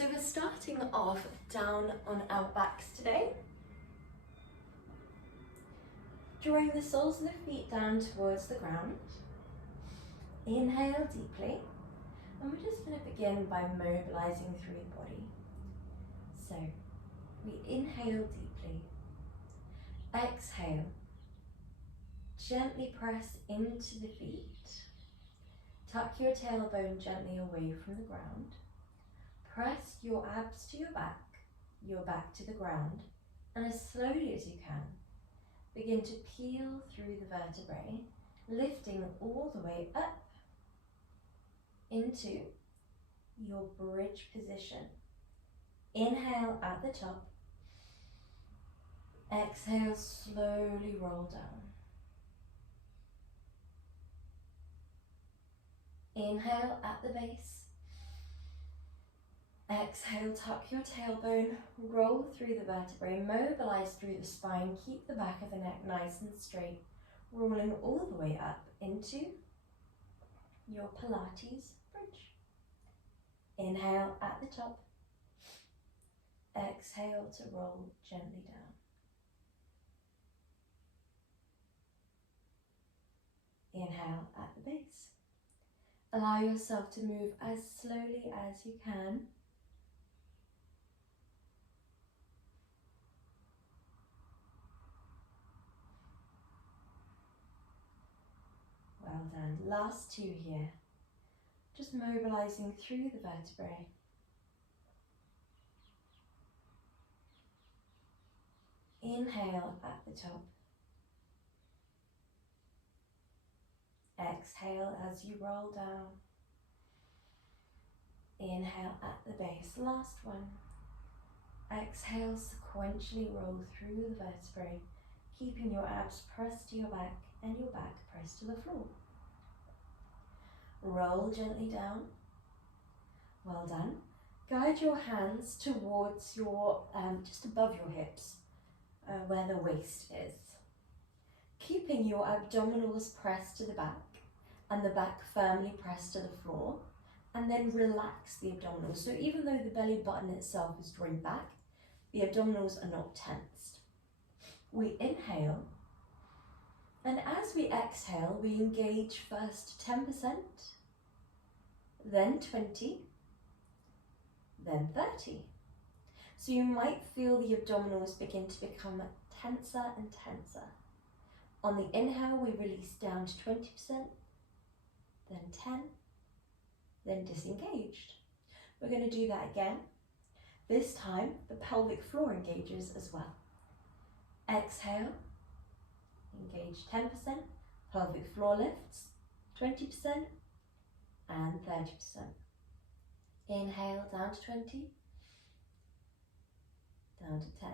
So we're starting off down on our backs today. Drawing the soles of the feet down towards the ground. Inhale deeply. And we're just going to begin by mobilizing through the body. So we inhale deeply. Exhale. Gently press into the feet. Tuck your tailbone gently away from the ground. Press your abs to your back to the ground, and as slowly as you can, begin to peel through the vertebrae, lifting all the way up into your bridge position. Inhale at the top. Exhale, slowly roll down. Inhale at the base. Exhale, tuck your tailbone, roll through the vertebrae, mobilize through the spine, keep the back of the neck nice and straight, rolling all the way up into your Pilates bridge. Inhale at the top. Exhale to roll gently down. Inhale at the base. Allow yourself to move as slowly as you can. Well done. Last two here. Just mobilizing through the vertebrae. Inhale at the top. Exhale as you roll down. Inhale at the base. Last one. Exhale, sequentially roll through the vertebrae, keeping your abs pressed to your back and your back pressed to the floor. Roll gently down. Well done. Guide your hands towards your, just above your hips, where the waist is. Keeping your abdominals pressed to the back and the back firmly pressed to the floor, and then relax the abdominals. So even though the belly button itself is drawn back, the abdominals are not tensed. We inhale, and as we exhale, we engage first 10%, then 20%, then 30%. So you might feel the abdominals begin to become tenser and tenser. On the inhale, we release down to 20%, then 10%, then disengaged. We're going to do that again. This time, the pelvic floor engages as well. Exhale, engage 10%, pelvic floor lifts, 20%, and 30%. Inhale, down to 20, down to 10.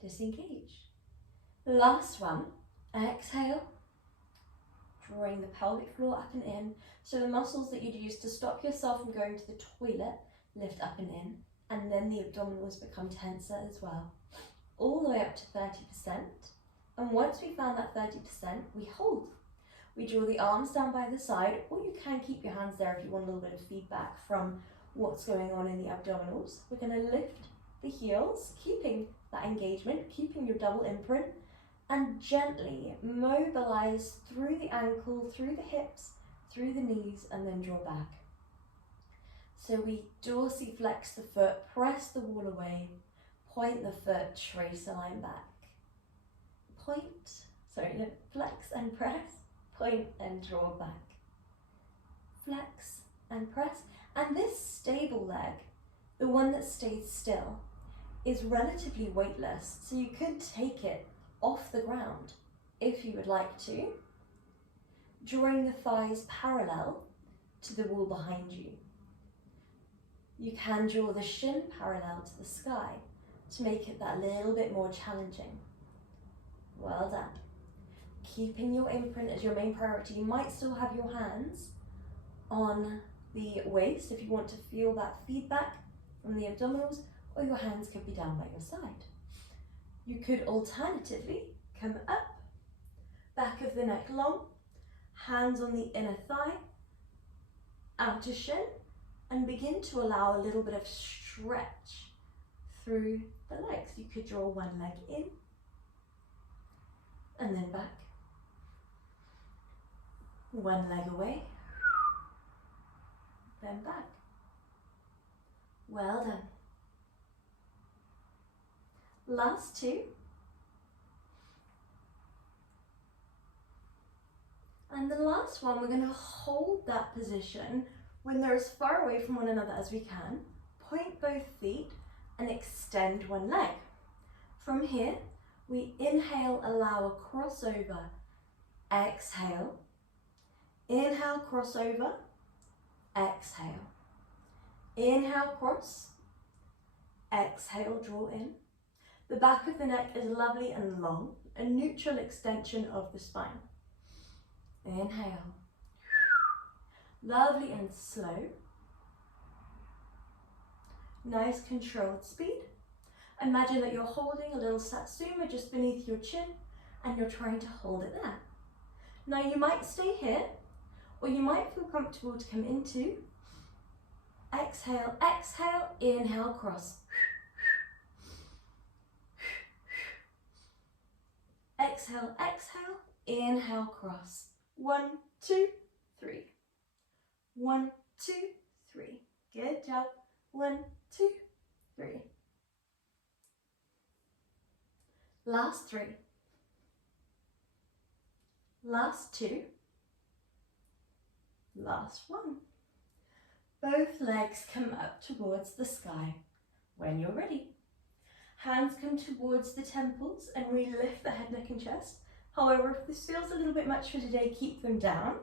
Disengage. Last one, exhale, drawing the pelvic floor up and in. So the muscles that you'd use to stop yourself from going to the toilet lift up and in, and then the abdominals become tenser as well. All the way up to 30%. And once we found that 30%, we hold. We draw the arms down by the side, or you can keep your hands there if you want a little bit of feedback from what's going on in the abdominals. We're going to lift the heels, keeping that engagement, keeping your double imprint, and gently mobilize through the ankle, through the hips, through the knees, and then draw back. So we dorsiflex the foot, press the wall away, point the foot, trace a line back. Flex and press, point and draw back. Flex and press. And this stable leg, the one that stays still, is relatively weightless. So you could take it off the ground if you would like to, drawing the thighs parallel to the wall behind you. You can draw the shin parallel to the sky to make it that little bit more challenging. Well done. Keeping your imprint as your main priority. You might still have your hands on the waist if you want to feel that feedback from the abdominals, or your hands could be down by your side. You could alternatively come up, back of the neck long, hands on the inner thigh, outer shin, and begin to allow a little bit of stretch through the legs. You could draw one leg in and then back, one leg away, then back. Well done. Last two. And the last one, we're going to hold that position when they're as far away from one another as we can. Point both feet and extend one leg. From here, we inhale, allow a crossover. Exhale. Inhale, crossover. Exhale. Inhale, cross. Exhale, draw in. The back of the neck is lovely and long, a neutral extension of the spine. Inhale. Lovely and slow. Nice controlled speed. Imagine that you're holding a little satsuma just beneath your chin and you're trying to hold it there. Now you might stay here, or you might feel comfortable to come into exhale, exhale, inhale, cross. Exhale, exhale, inhale, cross. 1, 2, 3. 1, 2, 3. Good job. 1, 2, 3. Last 3. Last 2. Last 1. Both legs come up towards the sky when you're ready. Hands come towards the temples and we lift the head, neck and chest. However, if this feels a little bit much for today, keep them down.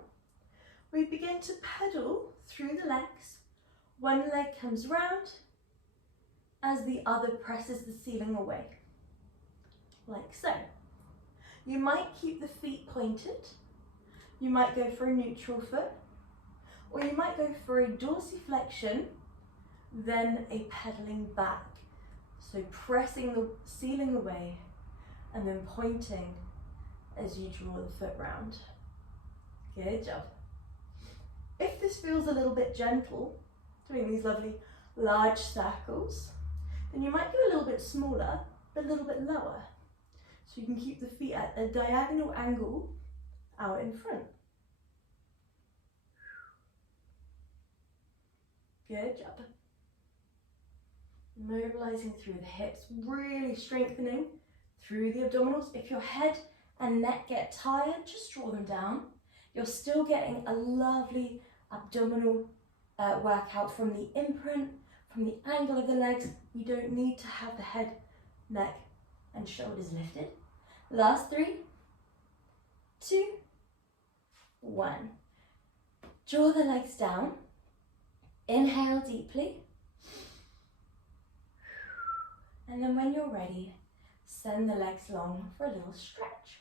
We begin to pedal through the legs. One leg comes round as the other presses the ceiling away, like so. You might keep the feet pointed. You might go for a neutral foot, or you might go for a dorsiflexion, then a pedaling back. So pressing the ceiling away and then pointing as you draw the foot round. Good job. If this feels a little bit gentle, doing these lovely large circles, then you might go a little bit smaller, but a little bit lower. So you can keep the feet at a diagonal angle out in front. Good job. Mobilizing through the hips, really strengthening through the abdominals. If your head and neck get tired, just draw them down. You're still getting a lovely abdominal workout from the imprint, from the angle of the legs. You don't need to have the head, neck and shoulders lifted. Last 3, 2, 1. Draw the legs down. Inhale deeply. And then when you're ready, send the legs long for a little stretch.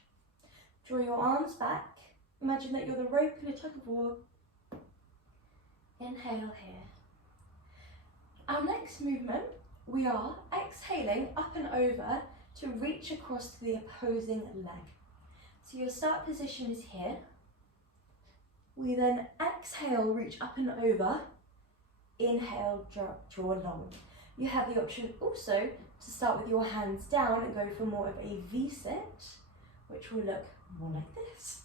Draw your arms back. Imagine that you're the rope in a tug of war. Inhale here. Our next movement, we are exhaling up and over to reach across to the opposing leg. So your start position is here. We then exhale, reach up and over. Inhale, draw long. You have the option also to start with your hands down and go for more of a V-sit, which will look more like this.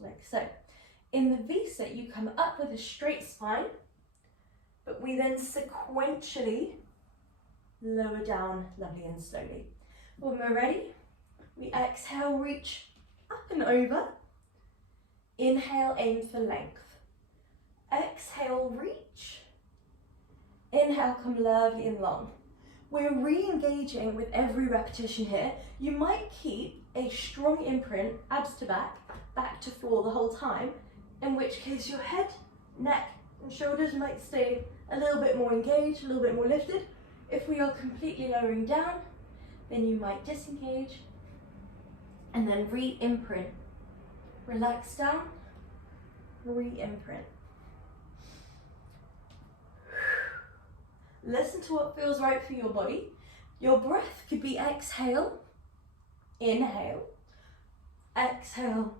Like so. In the V-sit, you come up with a straight spine, but we then sequentially lower down lovely and slowly. When we're ready, we exhale, reach up and over. Inhale, aim for length. Exhale, reach. Inhale, come lovely and long. We're re-engaging with every repetition here. You might keep a strong imprint, abs to back to floor the whole time, in which case your head, neck and shoulders might stay a little bit more engaged, a little bit more lifted. If we are completely lowering down, then you might disengage and then re-imprint. Relax down, re-imprint. Listen to what feels right for your body. Your breath could be exhale, inhale, exhale,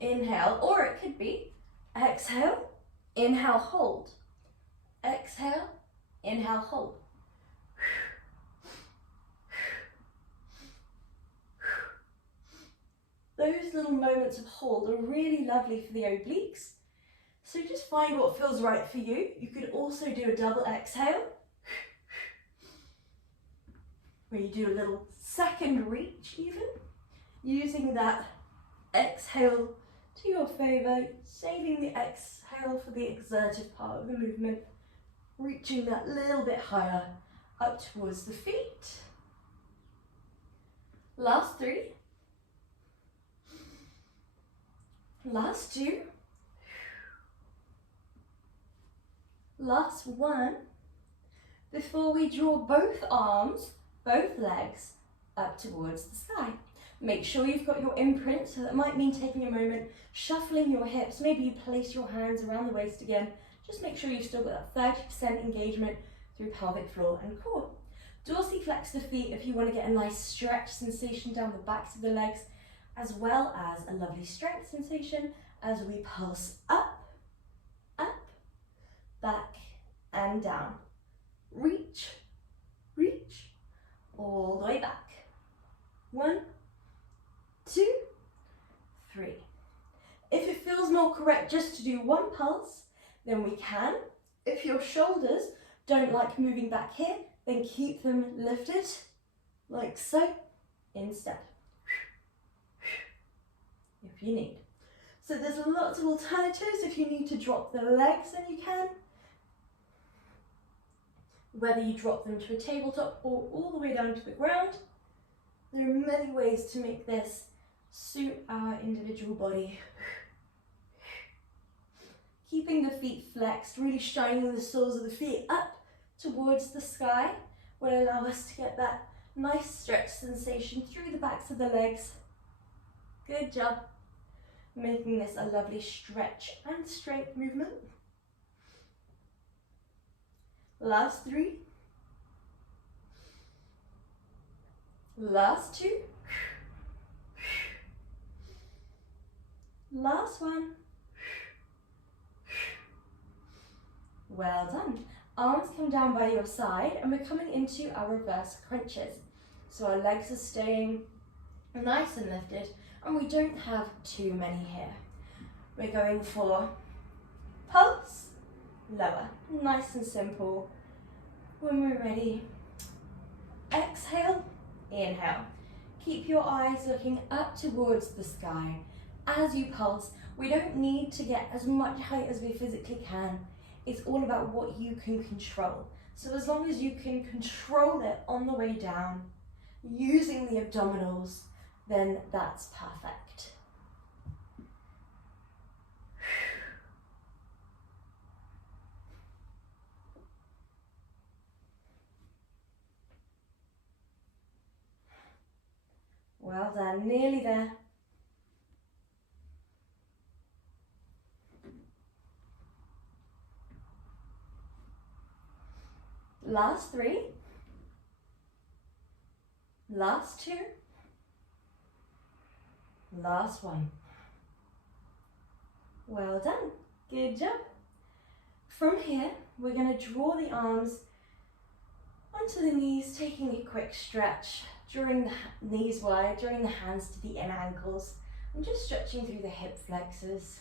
inhale, or it could be exhale, Inhale, hold. Exhale, inhale, hold. Those little moments of hold are really lovely for the obliques. So just find what feels right for you. You could also do a double exhale, where you do a little second reach even, using that exhale to your favour, saving the exhale for the exerted part of the movement, reaching that little bit higher up towards the feet. Last 3. Last 2. Last 1. Before we draw both arms, both legs up towards the sky. Make sure you've got your imprint, so that might mean taking a moment, shuffling your hips, maybe you place your hands around the waist again. Just make sure you've still got that 30% engagement through pelvic floor and core. Dorsiflex the feet if you want to get a nice stretch sensation down the backs of the legs, as well as a lovely strength sensation as we pulse up, up, back and down. Reach, reach, all the way back. 1, 2, 3. If it feels more correct just to do one pulse, then we can. If your shoulders don't like moving back here, then keep them lifted, like so, instead, if you need. So there's lots of alternatives. If you need to drop the legs, then you can. Whether you drop them to a tabletop or all the way down to the ground, there are many ways to make this suit our individual body. Keeping the feet flexed, really shining the soles of the feet up towards the sky will allow us to get that nice stretch sensation through the backs of the legs. Good job. Making this a lovely stretch and strength movement. Last 3. Last 2. Last 1. Well done. Arms come down by your side and we're coming into our reverse crunches. So our legs are staying nice and lifted and we don't have too many here. We're going for pulse, lower, nice and simple. When we're ready, exhale, inhale. Keep your eyes looking up towards the sky. As you pulse, we don't need to get as much height as we physically can. It's all about what you can control. So as long as you can control it on the way down, using the abdominals, then that's perfect. Well done, nearly there. Last 3. Last 2. Last 1. Well done. Good job. From here, we're going to draw the arms onto the knees, taking a quick stretch, drawing the knees wide, drawing the hands to the inner ankles, and just stretching through the hip flexors,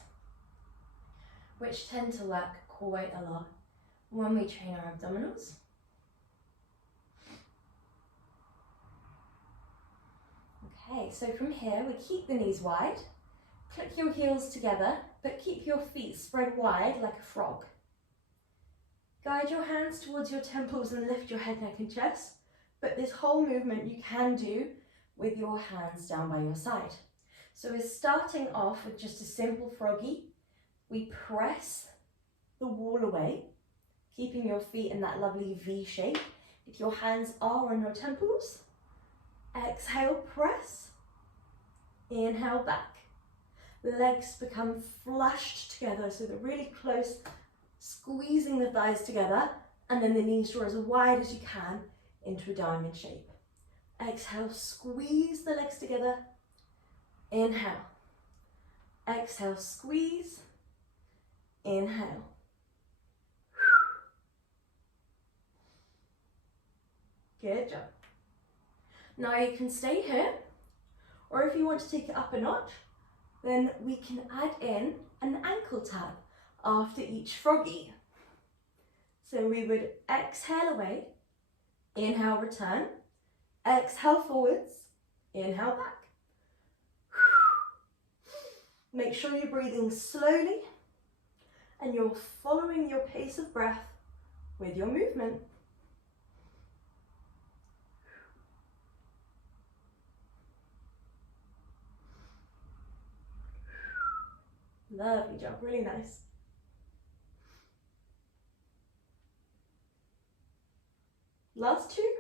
which tend to work quite a lot when we train our abdominals. Okay, so from here we keep the knees wide, click your heels together, but keep your feet spread wide like a frog. Guide your hands towards your temples and lift your head, neck and chest, but this whole movement you can do with your hands down by your side. So we're starting off with just a simple froggy. We press the wall away, keeping your feet in that lovely V shape. If your hands are on your temples, exhale, press, inhale, back. Legs become flushed together, so they're really close, squeezing the thighs together, and then the knees draw as wide as you can into a diamond shape. Exhale, squeeze the legs together, inhale. Exhale, squeeze, inhale. Good job. Now you can stay here, or if you want to take it up a notch, then we can add in an ankle tap after each froggy. So we would exhale away, inhale, return, exhale forwards, inhale back. Make sure you're breathing slowly and you're following your pace of breath with your movement. Lovely job, really nice. Last two.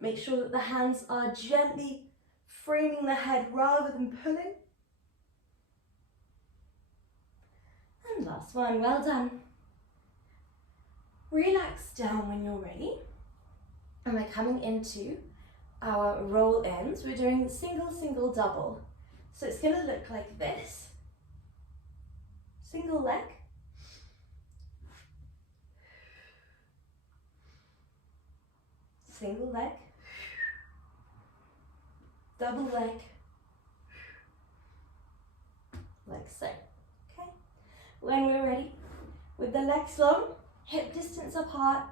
Make sure that the hands are gently framing the head rather than pulling. And last one, well done. Relax down when you're ready. And we're coming into our roll ins. We're doing single, single, double. So it's going to look like this. Single leg. Single leg. Double leg. Like so. Okay. When we're ready, with the legs long, hip distance apart,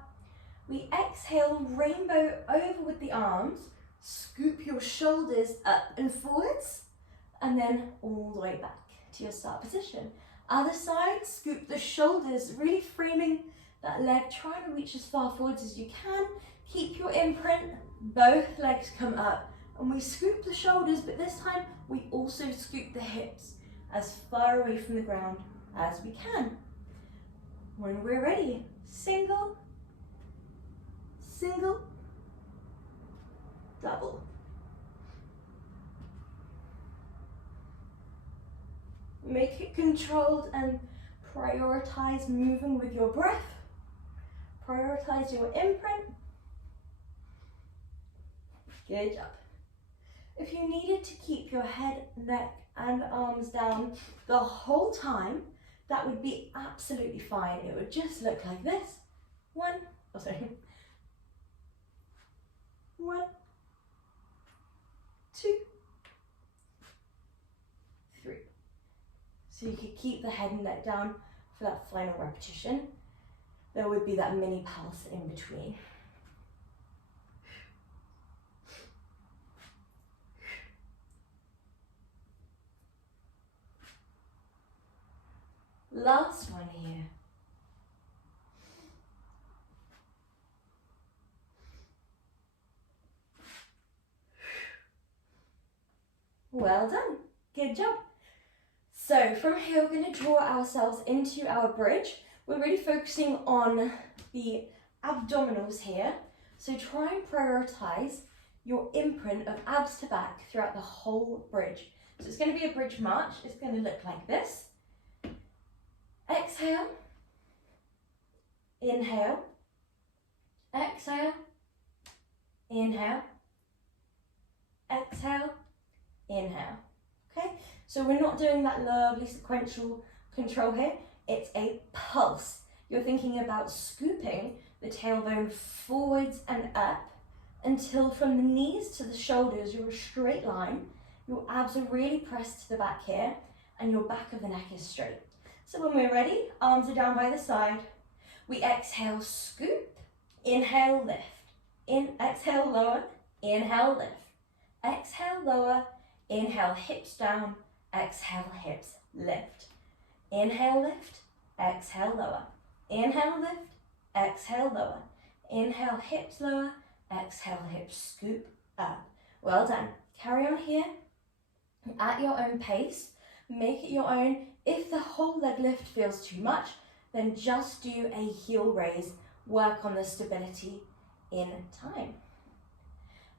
we exhale, rainbow over with the arms, scoop your shoulders up and forwards, and then all the way back to your start position. Other side, scoop the shoulders, really framing that leg, trying to reach as far forwards as you can. Keep your imprint, both legs come up, and we scoop the shoulders, but this time we also scoop the hips as far away from the ground as we can. When we're ready, single, single, double. Make it controlled and prioritize moving with your breath. Prioritize your imprint. Good job. If you needed to keep your head, neck and arms down the whole time, that would be absolutely fine. It would just look like this. One, two, three. So you could keep the head and neck down for that final repetition. There would be that mini pulse in between. Last one here. Well done. Good job. So from here, we're going to draw ourselves into our bridge. We're really focusing on the abdominals here. So try and prioritize your imprint of abs to back throughout the whole bridge. So it's going to be a bridge march. It's going to look like this. Exhale, inhale, exhale, inhale, exhale, inhale. Okay, so we're not doing that lovely sequential control here. It's a pulse. You're thinking about scooping the tailbone forwards and up until from the knees to the shoulders, you're a straight line. Your abs are really pressed to the back here and your back of the neck is straight. So when we're ready, arms are down by the side. We exhale, scoop, inhale, lift. Exhale, lower, inhale, lift. Exhale, lower, inhale, hips down, exhale, hips, lift. Inhale, lift, exhale, lower. Inhale, lift, exhale, lower. Inhale, hips lower, exhale, hips scoop up. Well done. Carry on here at your own pace. Make it your own. If the whole leg lift feels too much, then just do a heel raise. Work on the stability in time.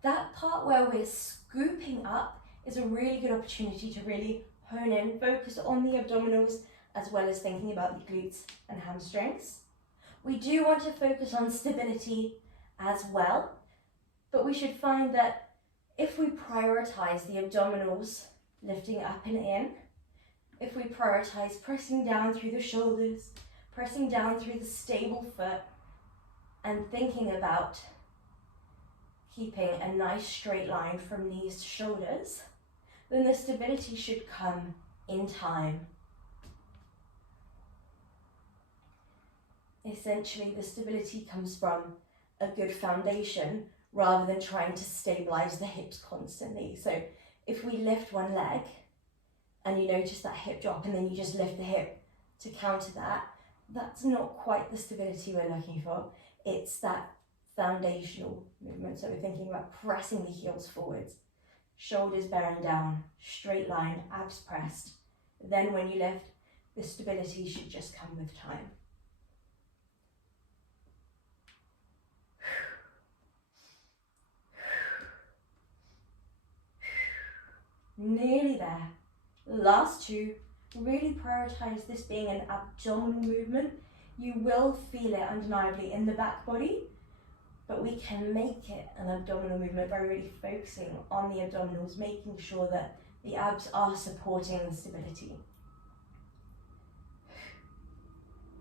That part where we're scooping up is a really good opportunity to really hone in, focus on the abdominals, as well as thinking about the glutes and hamstrings. We do want to focus on stability as well, but we should find that if we prioritize the abdominals, lifting up and in, if we prioritize pressing down through the shoulders, pressing down through the stable foot, and thinking about keeping a nice straight line from knees to shoulders, then the stability should come in time. Essentially, the stability comes from a good foundation rather than trying to stabilize the hips constantly. So if we lift one leg and you notice that hip drop and then you just lift the hip to counter that, that's not quite the stability we're looking for. It's that foundational movement. So we're thinking about pressing the heels forwards, shoulders bearing down, straight line, abs pressed. Then when you lift, the stability should just come with time. Nearly there. Last two. Really prioritize this being an abdominal movement. You will feel it undeniably in the back body, but we can make it an abdominal movement by really focusing on the abdominals, making sure that the abs are supporting the stability.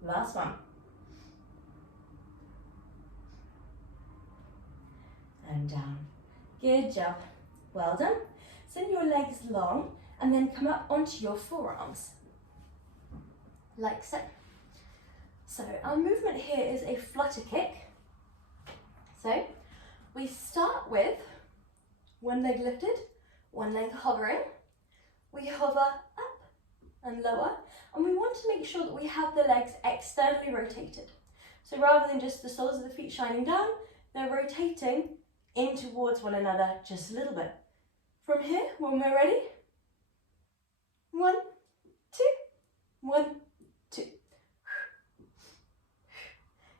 Last one. And down. Good job. Well done. Send your legs long and then come up onto your forearms, like so. So our movement here is a flutter kick. So we start with one leg lifted, one leg hovering. We hover up and lower, and we want to make sure that we have the legs externally rotated. So rather than just the soles of the feet shining down, they're rotating in towards one another just a little bit. From here, when we're ready, 1, 2, 1, 2.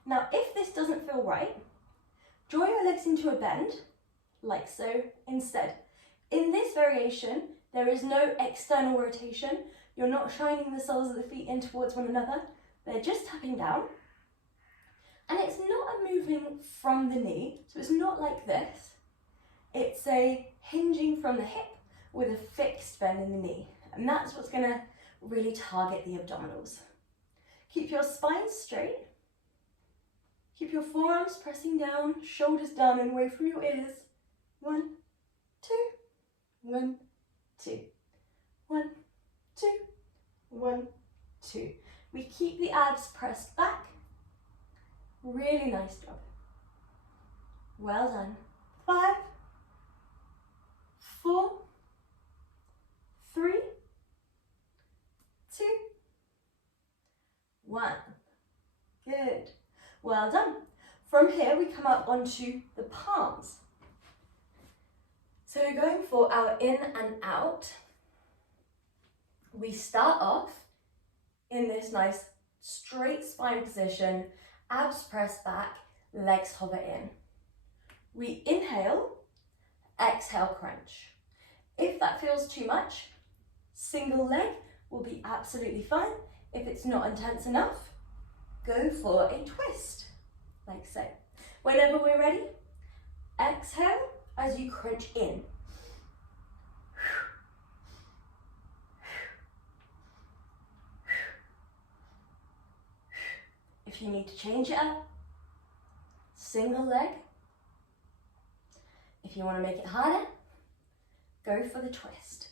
Now, if this doesn't feel right, draw your legs into a bend, like so, instead. In this variation, there is no external rotation. You're not shining the soles of the feet in towards one another. They're just tapping down. And it's not a moving from the knee, so it's not like this. It's a hinging from the hip with a fixed bend in the knee. And that's what's going to really target the abdominals. Keep your spine straight. Keep your forearms pressing down, shoulders down and away from your ears. 1, 2, 1, 2, 1, 2, 1, 2. We keep the abs pressed back. Really nice job. Well done. 5, 4, 3, 2, 1. Good. Well done. From here we come up onto the palms. So we're going for our in and out. We start off in this nice straight spine position, abs pressed back, legs hover in. We inhale, exhale, crunch. If that feels too much, single leg will be absolutely fine. If it's not intense enough, go for a twist, like so. Whenever we're ready, exhale as you crunch in. If you need to change it up, single leg. If you want to make it harder, go for the twist,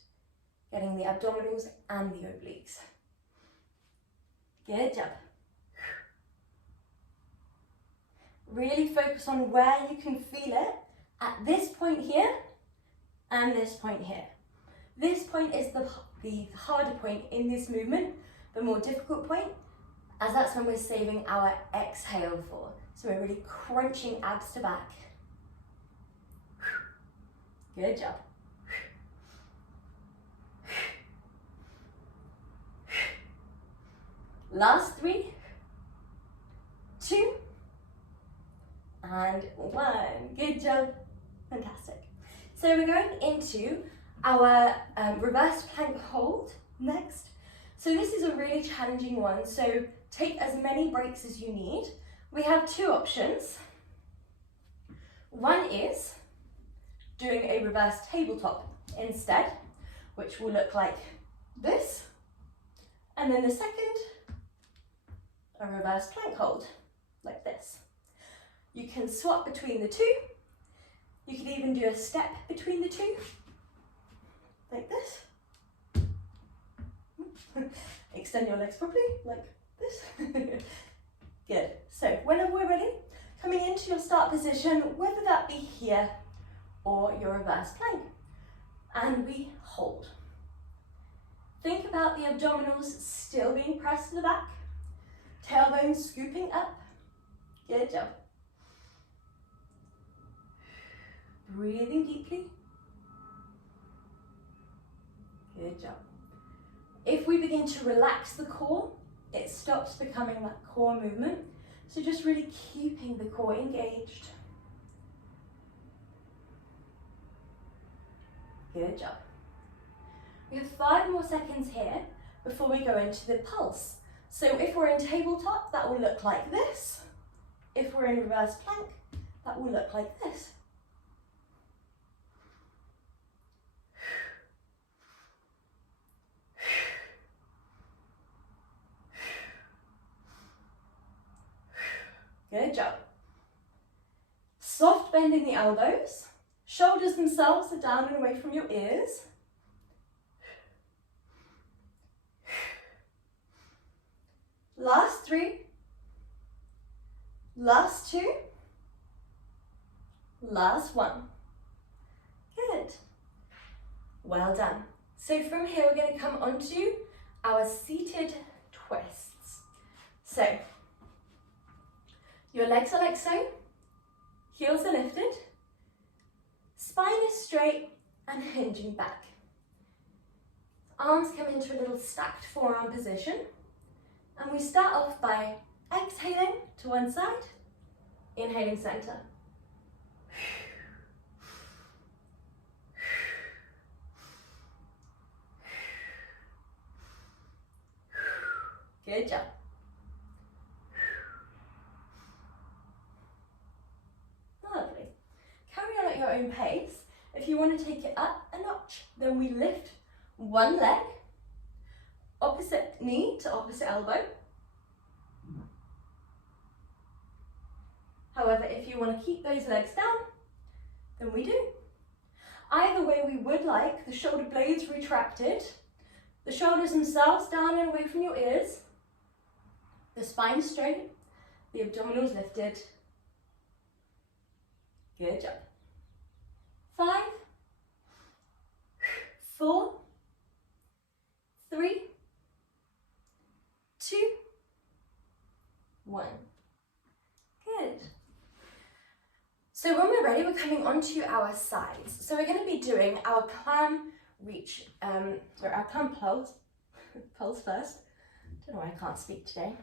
getting the abdominals and the obliques. Good job. Really focus on where you can feel it at this point here and this point here. This point is the harder point in this movement, the more difficult point, as that's when we're saving our exhale for. So we're really crunching abs to back. Good job. Last 3, 2, and 1. Good job. Fantastic. So we're going into our reverse plank hold next. So this is a really challenging one. So take as many breaks as you need. We have 2 options. One is doing a reverse tabletop instead, which will look like this. And then the second, a reverse plank hold, like this. You can swap between the two. You can even do a step between the two, like this. Extend your legs properly, like this. Good. So whenever we're ready, coming into your start position, whether that be here or your reverse plank, and we hold. Think about the abdominals still being pressed to the back, tailbone scooping up. Good job. Breathing deeply. Good job. If we begin to relax the core, it stops becoming that core movement. So just really keeping the core engaged. Good job. We have 5 more seconds here before we go into the pulse. So if we're in tabletop, that will look like this. If we're in reverse plank, that will look like this. Good job. Soft bend in the elbows. Shoulders themselves are down and away from your ears. Last 3. Last 2. Last 1. Good. Well done. So from here we're going to come onto our seated twists. So your legs are like so, heels are lifted, spine is straight and hinging back. Arms come into a little stacked forearm position, and we start off by exhaling to one side, inhaling center. Good job. Lovely. Carry on at your own pace. If you want to take it up a notch, then we lift one leg, opposite knee to opposite elbow. However, if you want to keep those legs down, then we do. Either way, we would like the shoulder blades retracted, the shoulders themselves down and away from your ears, the spine straight, the abdominals lifted. Good job. 5, 4, 3, 2, 1. Good. So when we're ready, we're coming onto our sides. So we're going to be doing our clam reach, our clam pulse first. Don't know why I can't speak today.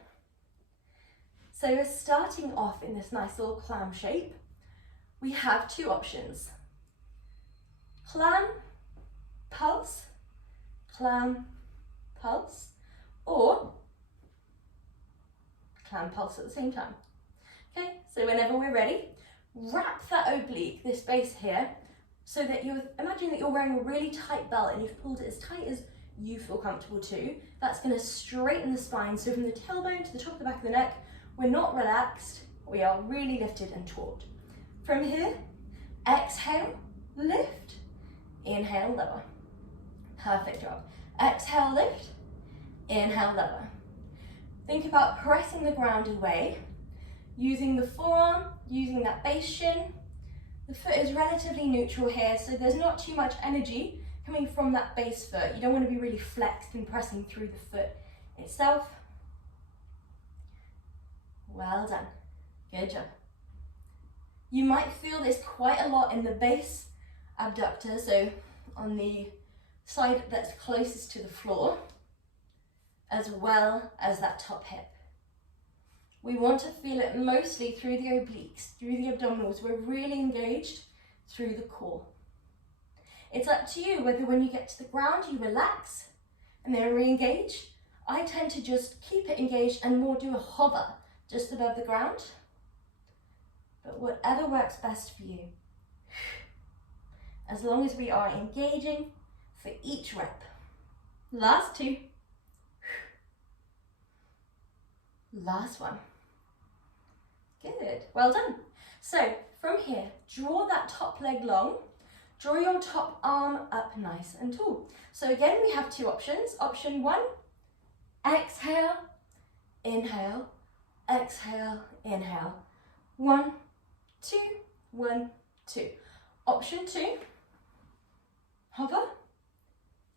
So we're starting off in this nice little clam shape. We have 2 options. Clam, pulse, or clam pulse at the same time. Okay, so whenever we're ready, wrap that oblique, this base here, so that you imagine that you're wearing a really tight belt and you've pulled it as tight as you feel comfortable to. That's going to straighten the spine. So from the tailbone to the top of the back of the neck, we're not relaxed, we are really lifted and taut. From here, exhale, lift, inhale, lower. Perfect job. Exhale, lift, inhale, lower. Think about pressing the ground away, using the forearm, using that base shin. The foot is relatively neutral here, so there's not too much energy coming from that base foot. You don't want to be really flexed and pressing through the foot itself. Well done. Good job. You might feel this quite a lot in the base abductor, so on the side that's closest to the floor, as well as that top hip. We want to feel it mostly through the obliques, through the abdominals. We're really engaged through the core. It's up to you whether when you get to the ground you relax and then re-engage. I tend to just keep it engaged and more do a hover just above the ground. But whatever works best for you. As long as we are engaging for each rep. Last 2. Last one. Good, well done. So from here, draw that top leg long, draw your top arm up nice and tall. So again, we have two options. Option one, exhale, inhale, exhale, inhale. 1, 2, 1, 2. Option two, hover,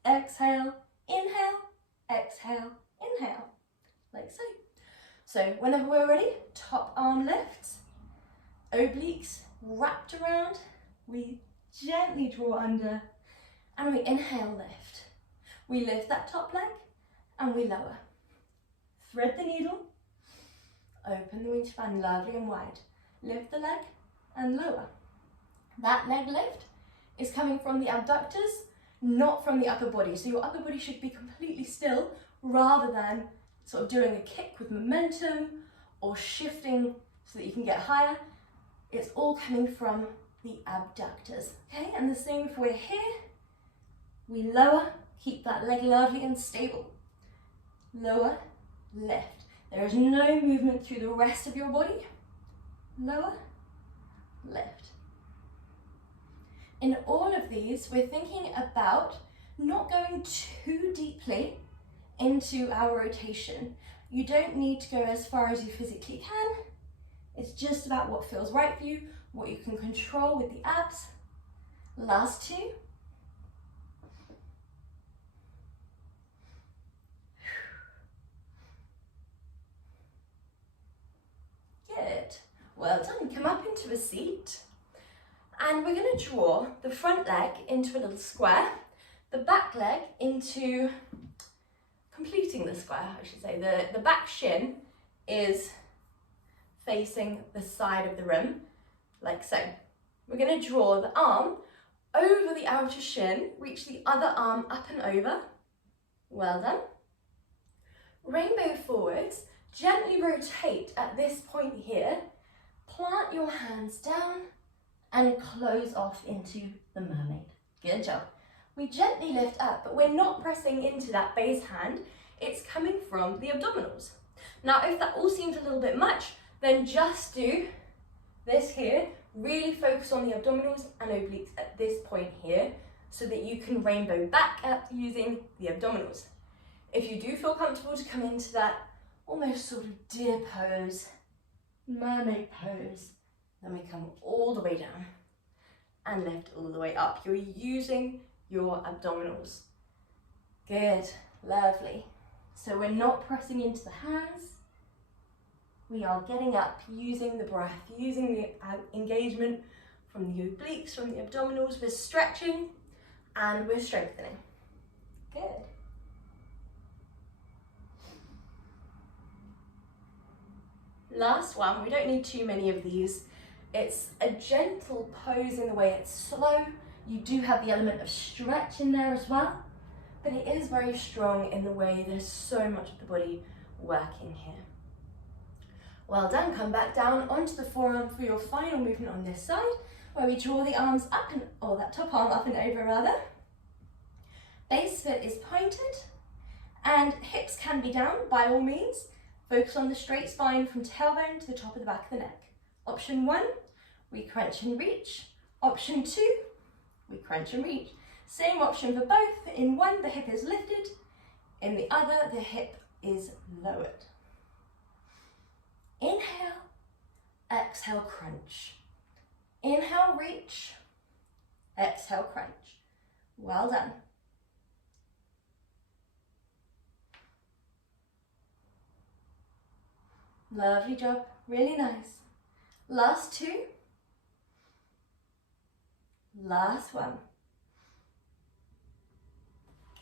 exhale, inhale, exhale, inhale, like so. So whenever we're ready, top arm lifts, obliques wrapped around, we gently draw under, and we inhale, lift. We lift that top leg, and we lower. Thread the needle, open the wingspan lovely and wide. Lift the leg, and lower. That leg lift is coming from the abductors, not from the upper body. So your upper body should be completely still, rather than sort of doing a kick with momentum or shifting so that you can get higher. It's all coming from the abductors, okay? And the same if we're here, we lower, keep that leg lovely and stable. Lower, lift. There is no movement through the rest of your body. Lower, lift. In all of these, we're thinking about not going too deeply into our rotation. You don't need to go as far as you physically can. It's just about what feels right for you, what you can control with the abs. Last two. Good. Well done. Come up into a seat. And we're going to draw the front leg into a little square, the back leg into completing the square, I should say. The back shin is facing the side of the rim, like so. We're going to draw the arm over the outer shin, reach the other arm up and over. Well done. Rainbow forwards, gently rotate at this point here, plant your hands down and close off into the mermaid. Good job. We gently lift up, but we're not pressing into that base hand. It's coming from the abdominals. Now, if that all seems a little bit much, then just do this here. Really focus on the abdominals and obliques at this point here so that you can rainbow back up using the abdominals. If you do feel comfortable to come into that almost sort of deer pose, mermaid pose, then we come all the way down and lift all the way up. You're using your abdominals. Good, lovely. So we're not pressing into the hands. We are getting up, using the breath, using the engagement from the obliques, from the abdominals. We're stretching and we're strengthening. Good. Last one, we don't need too many of these. It's a gentle pose in the way it's slow. You do have the element of stretch in there as well, but it is very strong in the way there's so much of the body working here. Well done. Come back down onto the forearm for your final movement on this side, where we draw the arms up and, or that top arm up and over rather. Base foot is pointed and hips can be down by all means. Focus on the straight spine from tailbone to the top of the back of the neck. Option one, we crunch and reach. Option two, we crunch and reach. Same option for both. In one, the hip is lifted. In the other, the hip is lowered. Inhale, exhale, crunch. Inhale, reach. Exhale, crunch. Well done. Lovely job, really nice. Last two. Last one.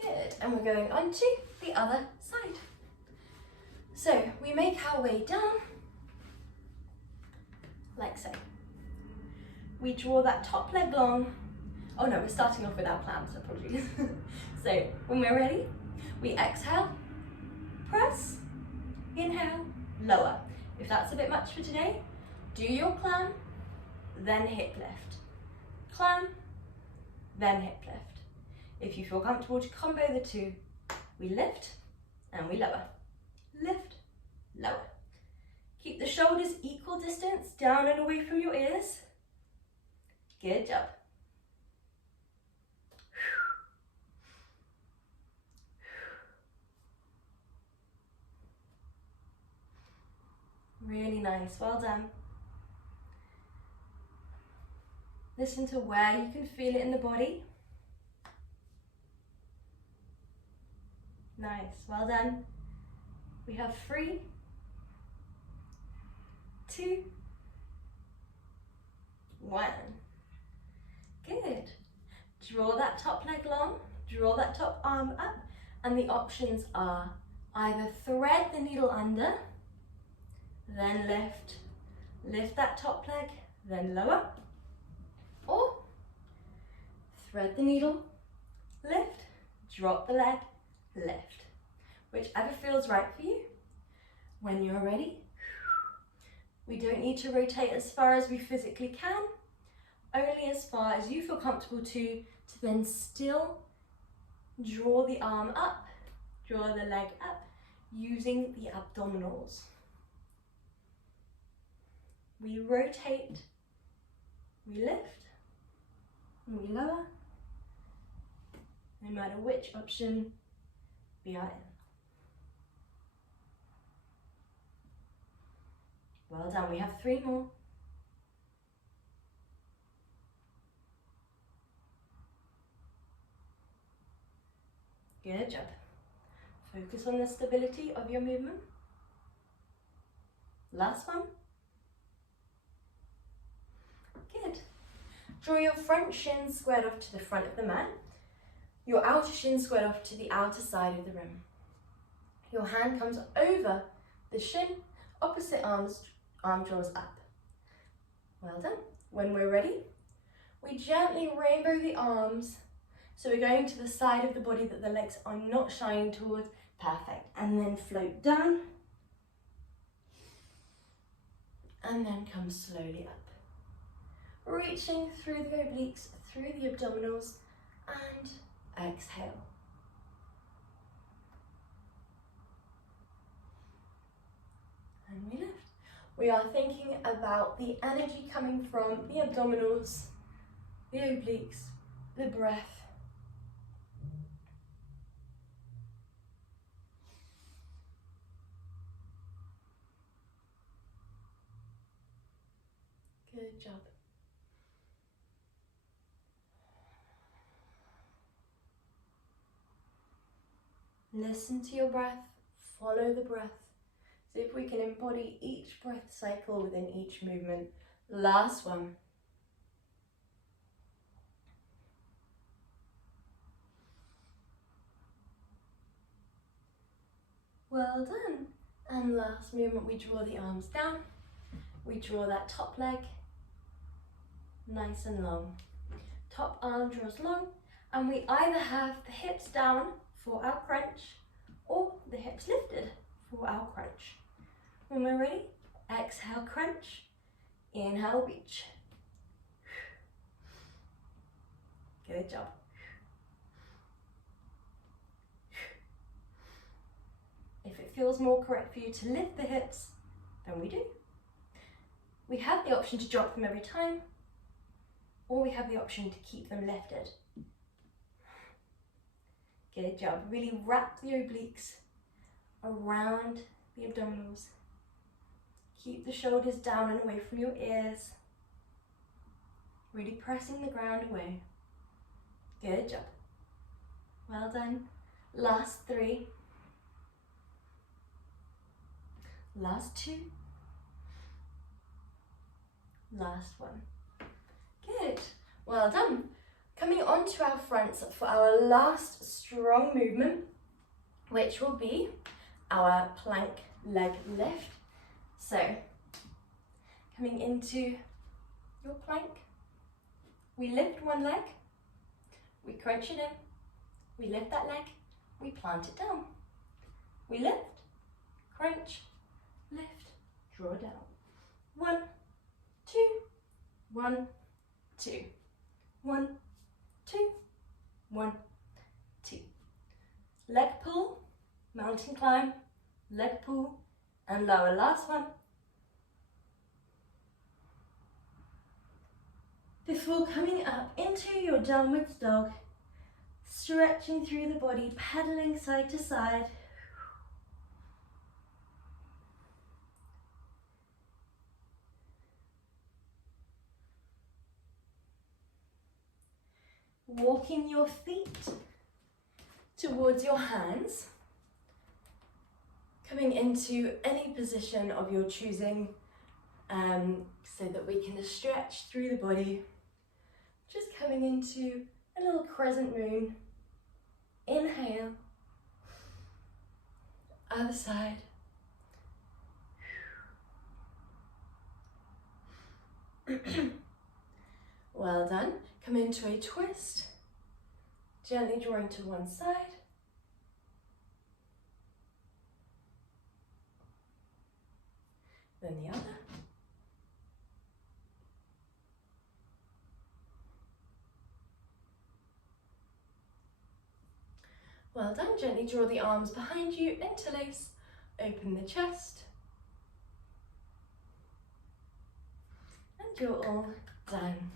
Good, and we're going on to the other side. So we make our way down, like so. We draw that top leg long. Oh no, we're starting off with our clams, apologies. So when we're ready, we exhale, press, inhale, lower. If that's a bit much for today, do your clam, then hip lift. Clam, then hip lift. If you feel comfortable to combo the two, we lift and we lower. Lift, lower. Keep the shoulders equal distance down and away from your ears. Good job. Really nice, well done. Listen to where you can feel it in the body. Nice, well done. We have 3, 2, 1. Good. Draw that top leg long, draw that top arm up, and the options are either thread the needle under, then lift, lift that top leg, then lower, or thread the needle, lift, drop the leg, lift. Whichever feels right for you. When you're ready, we don't need to rotate as far as we physically can, only as far as you feel comfortable to then still draw the arm up, draw the leg up, using the abdominals. We rotate, we lift, and we lower, no matter which option we are in. Well done, we have 3 more. Good job. Focus on the stability of your movement. Last one. Good. Draw your front shin squared off to the front of the mat. Your outer shin squared off to the outer side of the room. Your hand comes over the shin, opposite arm draws up. Well done. When we're ready, we gently rainbow the arms. So we're going to the side of the body that the legs are not shining towards. Perfect. And then float down. And then come slowly up. Reaching through the obliques, through the abdominals, and exhale. And we lift. We are thinking about the energy coming from the abdominals, the obliques, the breath. Good job. Listen to your breath, follow the breath. See if we can embody each breath cycle within each movement. Last one. Well done. And last movement, we draw the arms down. We draw that top leg nice and long. Top arm draws long, and we either have the hips down for our crunch or the hips lifted for our crunch. When we're ready, exhale, crunch, inhale, reach. Good job. If it feels more correct for you to lift the hips, then we do. We have the option to drop them every time, or we have the option to keep them lifted. Good job. Really wrap the obliques around the abdominals. Keep the shoulders down and away from your ears. Really pressing the ground away. Good job. Well done. Last 3. Last 2. Last 1. Good. Well done. Coming on to our fronts for our last strong movement, which will be our plank leg lift. So, coming into your plank, we lift one leg, we crunch it in, we lift that leg, we plant it down. We lift, crunch, lift, draw down. 1, 2, 1, 2, 1, 2, 1, 2. Leg pull, mountain climb, leg pull, and lower. Last one. before coming up into your downward dog, stretching through the body, pedaling side to side. Walking your feet towards your hands, coming into any position of your choosing, so that we can stretch through the body. Just coming into a little crescent moon. Inhale. Other side. Well done. Come into a twist. Gently drawing to one side. Then the other. Well done. Gently draw the arms behind you, interlace, open the chest. And you're all done.